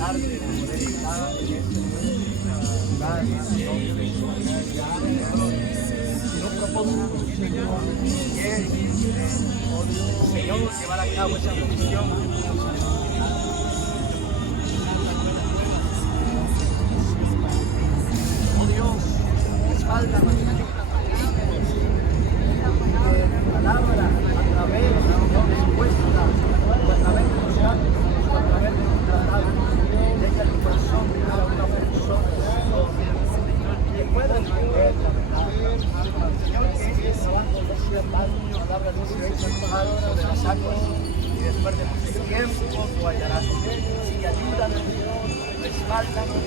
tarde de poder estar en este lugar, en un propósito, Señor, y es, Señor, llevar a cabo esa misión. Oh Dios, respalda nuestra palabra a través de la respuesta, a través de los actos, a través de nuestra palabra, llega al corazón de cada una persona, que pueda entender la verdad. Señor, que este trabajo no sea tal, tu palabra no sea hecha en alto de las aguas, y después de mucho tiempo tú hallarás. Y ayúdanos, respáldanos,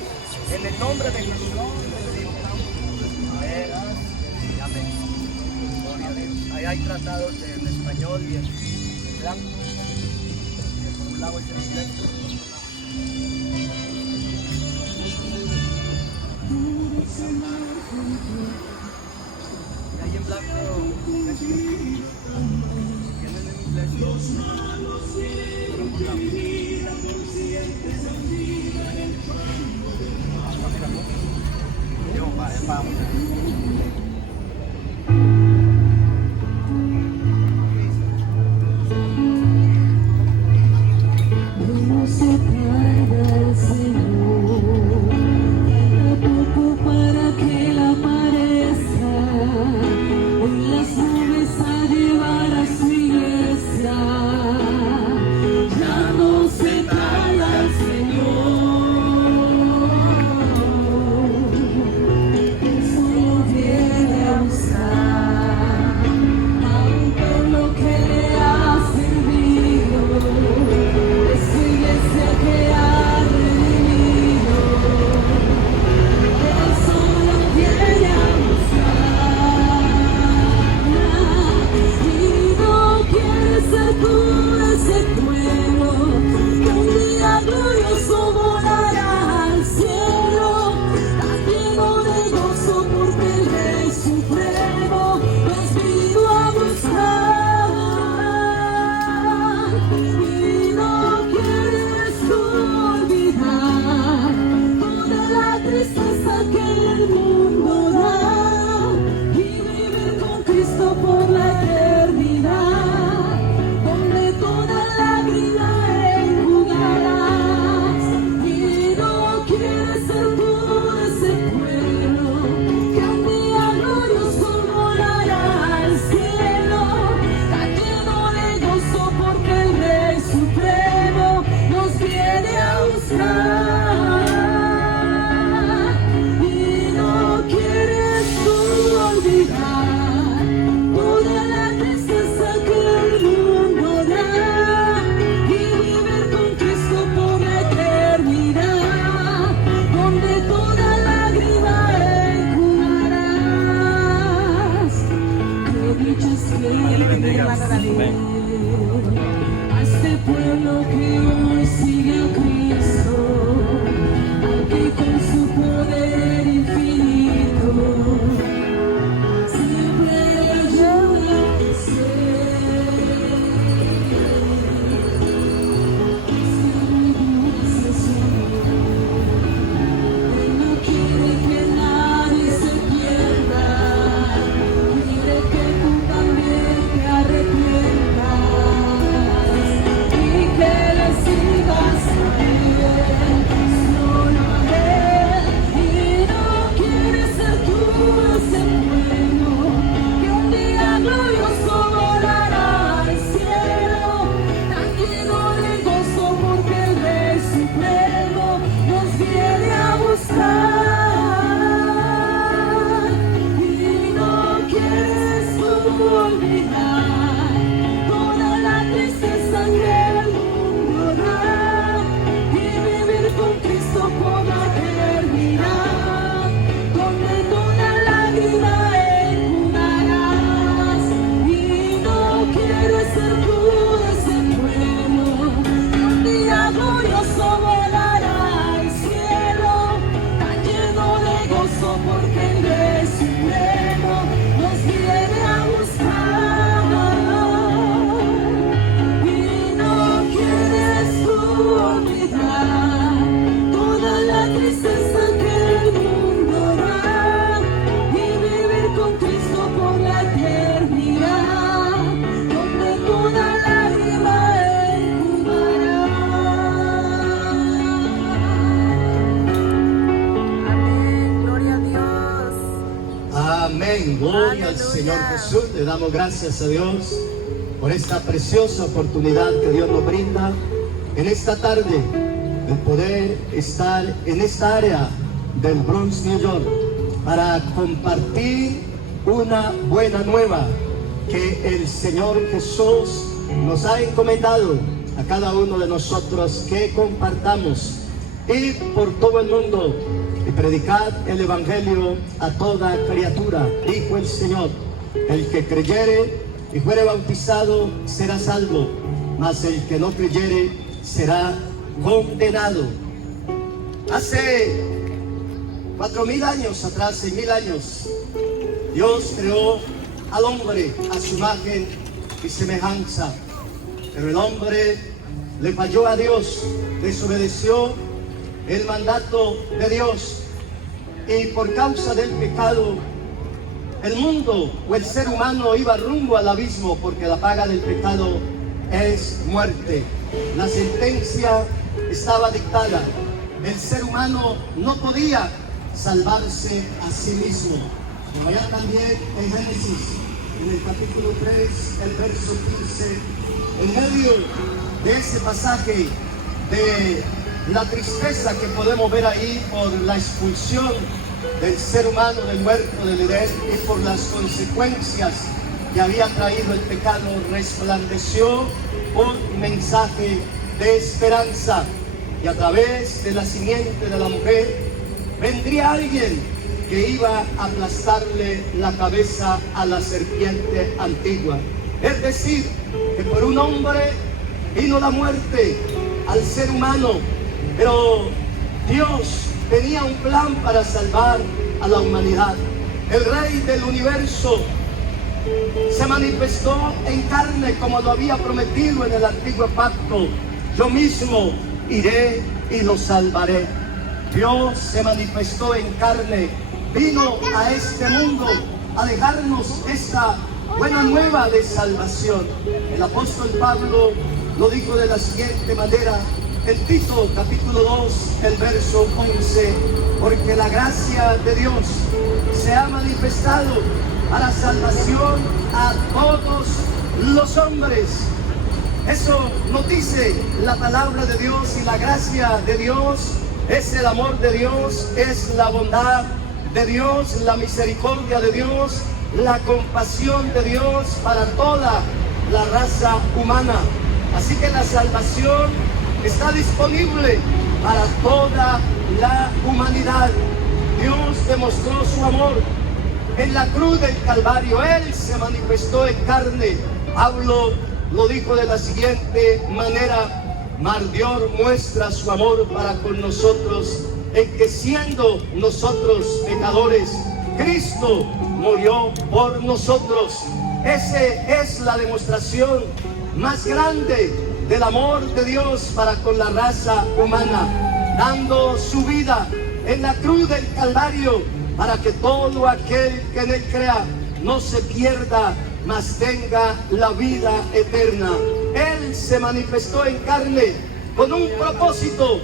en el nombre de Jesús, amén y amén. Gloria a Dios. Ahí hay tratados en español y en blanco. Por un lado es en inglés. Y ahí en blanco tienen en inglés. Por un lado. Yo, vamos. A este pueblo que hoy sigue a Cristo. Amén. Gloria al Señor Jesús. Le damos gracias a Dios por esta preciosa oportunidad que Dios nos brinda en esta tarde, de poder estar en esta área del Bronx, New York, para compartir una buena nueva que el Señor Jesús nos ha encomendado a cada uno de nosotros que compartamos. Ir por todo el mundo y predicar el Evangelio a toda criatura. Dijo el Señor: el que creyere y fuere bautizado será salvo, mas el que no creyere será condenado. Hace 4.000 años atrás, 6.000 años, Dios creó al hombre a su imagen y semejanza, pero el hombre le falló a Dios, desobedeció el mandato de Dios, y por causa del pecado el mundo o el ser humano iba rumbo al abismo, porque la paga del pecado es muerte. La sentencia estaba dictada. El ser humano no podía salvarse a sí mismo. Pero allá también en Génesis, en el capítulo 3, el verso 15, en medio de ese pasaje de la tristeza que podemos ver ahí por la expulsión del ser humano del huerto del Edén y por las consecuencias que había traído el pecado, resplandeció un mensaje de esperanza, y a través de la simiente de la mujer vendría alguien que iba a aplastarle la cabeza a la serpiente antigua. Es decir, que por un hombre vino la muerte al ser humano, pero Dios tenía un plan para salvar a la humanidad. El Rey del universo se manifestó en carne, como lo había prometido en el antiguo pacto: yo mismo iré y lo salvaré. Dios se manifestó en carne, vino a este mundo a dejarnos esta buena nueva de salvación. El apóstol Pablo lo dijo de la siguiente manera en Tito capítulo 2, el verso 11: porque la gracia de Dios se ha manifestado para salvación a todos los hombres. Eso nos dice la palabra de Dios, y la gracia de Dios es el amor de Dios, es la bondad de Dios, la misericordia de Dios, la compasión de Dios para toda la raza humana. Así que la salvación está disponible para toda la humanidad. Dios demostró su amor en la cruz del Calvario. Él se manifestó en carne. Pablo lo dijo de la siguiente manera: mas Dios muestra su amor para con nosotros, en que siendo nosotros pecadores, Cristo murió por nosotros. Esa es la demostración más grande del amor de Dios para con la raza humana, dando su vida en la cruz del Calvario para que todo aquel que en él crea no se pierda, mas tenga la vida eterna. Él se manifestó en carne con un propósito.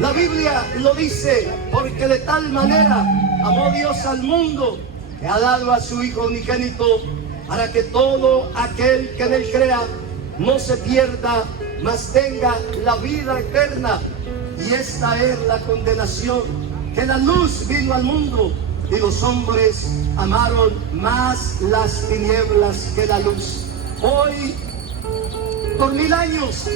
La Biblia lo dice: porque de tal manera amó Dios al mundo, que ha dado a su Hijo unigénito, para que todo aquel que en él crea no se pierda, mas tenga la vida eterna. Y esta es la condenación, que la luz vino al mundo, y los hombres amaron más las tinieblas que la luz. Hoy, por 1000 años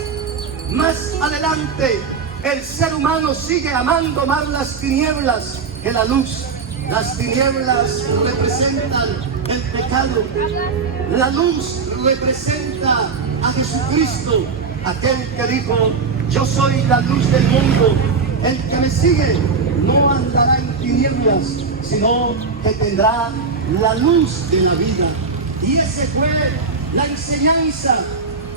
más adelante, el ser humano sigue amando más las tinieblas que la luz. Las tinieblas representan el pecado. La luz representa a Jesucristo, aquel que dijo: yo soy la luz del mundo. El que me sigue no andará en tinieblas, sino que tendrá la luz de la vida. Y esa fue la enseñanza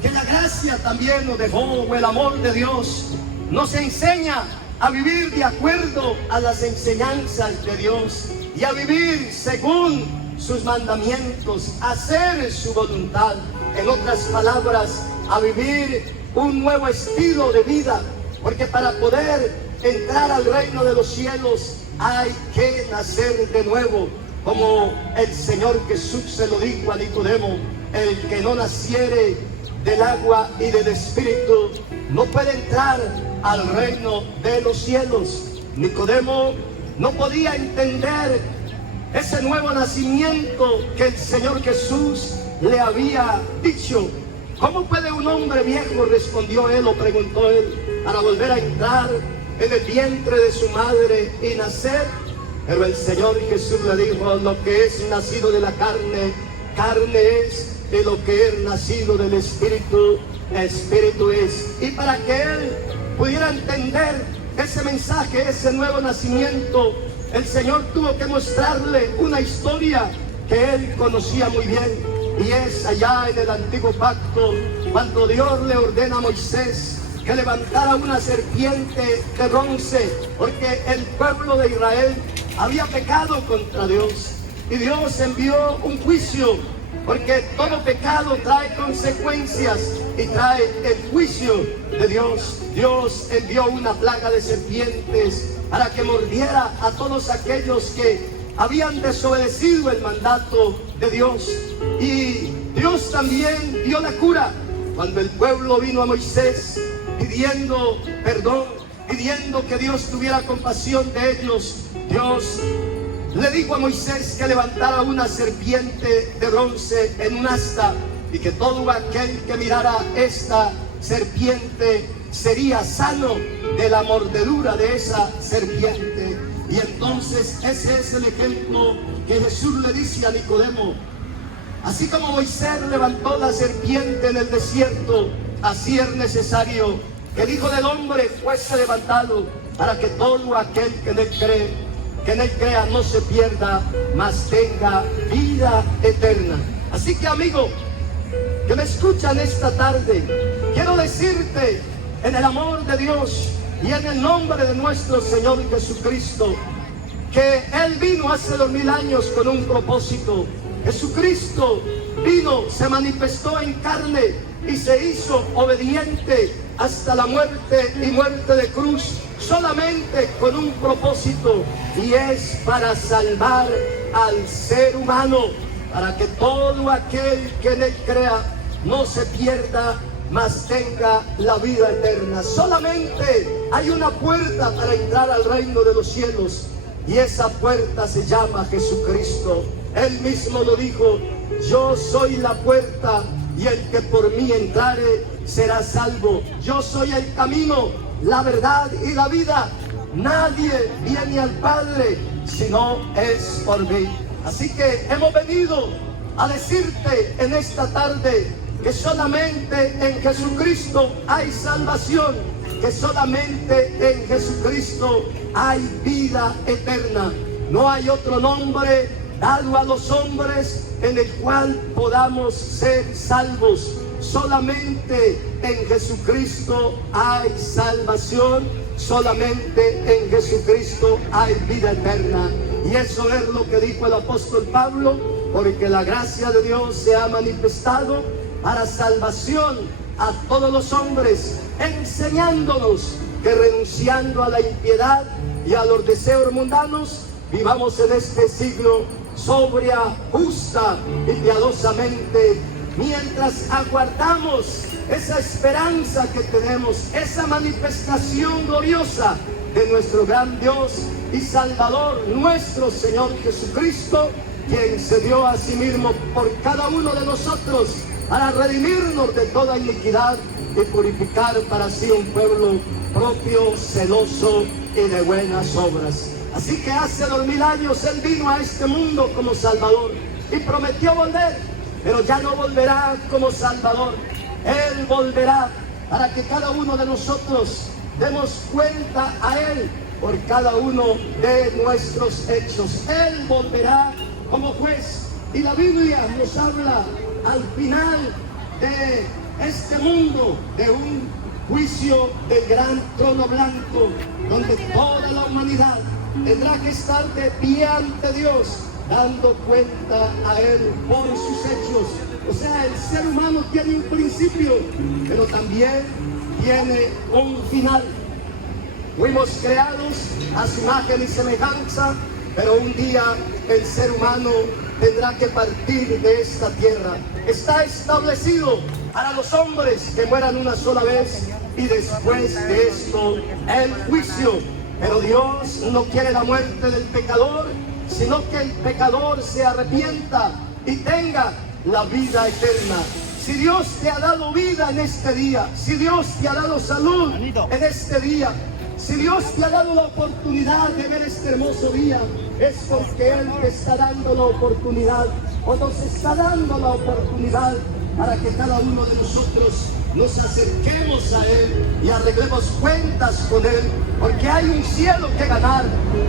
que la gracia también nos dejó, o el amor de Dios nos enseña a vivir de acuerdo a las enseñanzas de Dios y a vivir según sus mandamientos, a hacer su voluntad. En otras palabras, a vivir un nuevo estilo de vida, porque para poder entrar al reino de los cielos hay que nacer de nuevo. como el Señor Jesús se lo dijo a Nicodemo: el que no naciere del agua y del Espíritu no puede entrar al reino de los cielos. Nicodemo no podía entender ese nuevo nacimiento que el Señor Jesús le había dicho. ¿Cómo puede un hombre viejo, respondió él o preguntó él, para volver a entrar en el vientre de su madre y nacer? Pero el Señor Jesús le dijo: lo que es nacido de la carne, carne es, y lo que es nacido del Espíritu, Espíritu es. Y para que él pudiera entender ese mensaje, ese nuevo nacimiento, el Señor tuvo que mostrarle una historia que él conocía muy bien. Y es allá en el antiguo pacto, cuando Dios le ordena a Moisés que levantara una serpiente de bronce, porque el pueblo de Israel había pecado contra Dios. Y Dios envió un juicio, porque todo pecado trae consecuencias y trae el juicio de Dios. Dios envió una plaga de serpientes para que mordiera a todos aquellos que habían desobedecido el mandato de Dios. Y Dios también dio la cura cuando el pueblo vino a Moisés pidiendo perdón, pidiendo que Dios tuviera compasión de ellos. Dios le dijo a Moisés que levantara una serpiente de bronce en un asta, y que todo aquel que mirara esta serpiente sería sano de la mordedura de esa serpiente. Y entonces ese es el ejemplo que Jesús le dice a Nicodemo: así como Moisés levantó la serpiente en el desierto, así es necesario que el Hijo del Hombre fuese levantado, para que todo aquel que en él crea no se pierda, mas tenga vida eterna. Así que, amigo que me escuchan esta tarde, quiero decirte, en el amor de Dios y en el nombre de nuestro Señor Jesucristo, que Él vino hace 2000 años con un propósito. Jesucristo vino, se manifestó en carne y se hizo obediente hasta la muerte y muerte de cruz, solamente con un propósito, y es para salvar al ser humano, para que todo aquel que en él crea no se pierda, mas tenga la vida eterna. Solamente hay una puerta para entrar al reino de los cielos, y esa puerta se llama Jesucristo. Él mismo lo dijo: yo soy la puerta, y el que por mí entrare será salvo. Yo soy el camino, la verdad y la vida. Nadie viene al Padre si no es por mí. Así que hemos venido a decirte en esta tarde que solamente en Jesucristo hay salvación, que solamente en Jesucristo hay vida eterna. No hay otro nombre dado a los hombres en el cual podamos ser salvos. Solamente en Jesucristo hay salvación, solamente en Jesucristo hay vida eterna. Y eso es lo que dijo el apóstol Pablo: porque la gracia de Dios se ha manifestado para salvación a todos los hombres, enseñándonos que renunciando a la impiedad y a los deseos mundanos, vivamos en este siglo sobria, justa y piadosamente, mientras aguardamos esa esperanza que tenemos, esa manifestación gloriosa de nuestro gran Dios y Salvador, nuestro Señor Jesucristo, quien se dio a sí mismo por cada uno de nosotros para redimirnos de toda iniquidad y purificar para sí un pueblo propio, celoso y de buenas obras. Así que hace 2000 años Él vino a este mundo como Salvador y prometió volver, pero ya no volverá como Salvador. Él volverá para que cada uno de nosotros demos cuenta a Él por cada uno de nuestros hechos. Él volverá como juez, y la Biblia nos habla al final de este mundo de un juicio del gran trono blanco, donde toda la humanidad tendrá que estar de pie ante Dios, dando cuenta a Él por sus hechos. O sea, el ser humano tiene un principio, pero también tiene un final. Fuimos creados a su imagen y semejanza, pero un día el ser humano tendrá que partir de esta tierra. Está establecido para los hombres que mueran una sola vez y después de esto el juicio. Pero Dios no quiere la muerte del pecador, sino que el pecador se arrepienta y tenga la vida eterna. Si Dios te ha dado vida en este día, si Dios te ha dado salud en este día, si Dios te ha dado la oportunidad de ver este hermoso día, es porque Él te está dando la oportunidad, o nos está dando la oportunidad para que cada uno de nosotros nos acerquemos a Él y arreglemos cuentas con Él, porque hay un cielo que ganar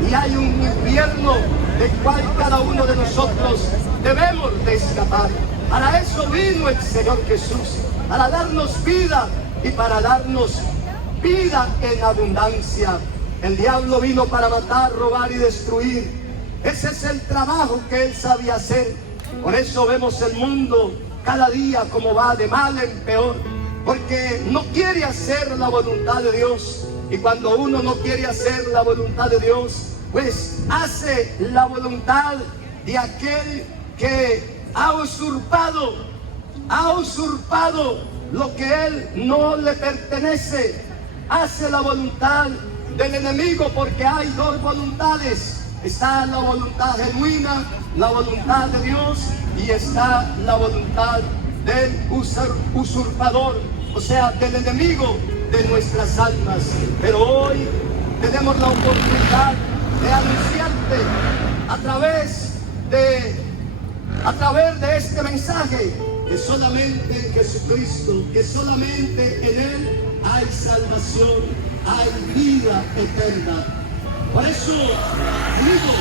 y hay un infierno del cual cada uno de nosotros debemos de escapar. Para eso vino el Señor Jesús, para darnos vida y para darnos vida en abundancia. El diablo vino para matar, robar y destruir. Ese es el trabajo que él sabía hacer. Por eso vemos el mundo cada día como va de mal en peor, porque no quiere hacer la voluntad de Dios. Y cuando uno no quiere hacer la voluntad de Dios, pues hace la voluntad de aquel que ha usurpado lo que él no le pertenece. Hace la voluntad del enemigo, porque hay dos voluntades. Está la voluntad genuina, la voluntad de Dios, y está la voluntad del usurpador, o sea, del enemigo de nuestras almas. Pero hoy tenemos la oportunidad de anunciarte a través de este mensaje que solamente en Jesucristo, que solamente en Él hay salvación, hay vida eterna. Por eso digo,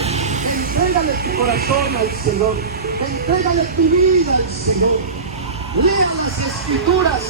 entrégale tu corazón al Señor, entrégale tu vida al Señor. Lea las Escrituras,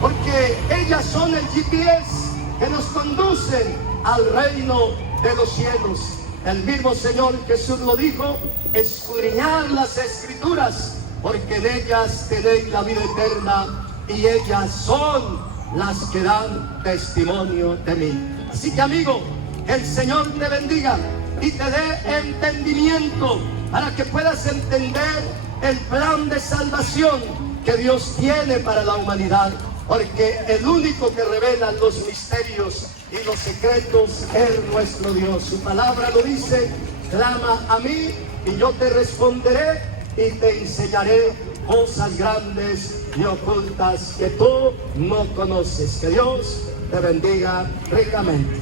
porque ellas son el GPS que nos conducen al reino de los cielos. El mismo Señor Jesús lo dijo: escudriñad las Escrituras, porque en ellas tenéis la vida eterna, y ellas son las que dan testimonio de mí. Así que, amigo, que el Señor te bendiga y te dé entendimiento para que puedas entender el plan de salvación que Dios tiene para la humanidad, porque el único que revela los misterios y los secretos es nuestro Dios. Su palabra lo dice: clama a mí y yo te responderé y te enseñaré cosas grandes y ocultas que tú no conoces. Que Dios te bendiga ricamente.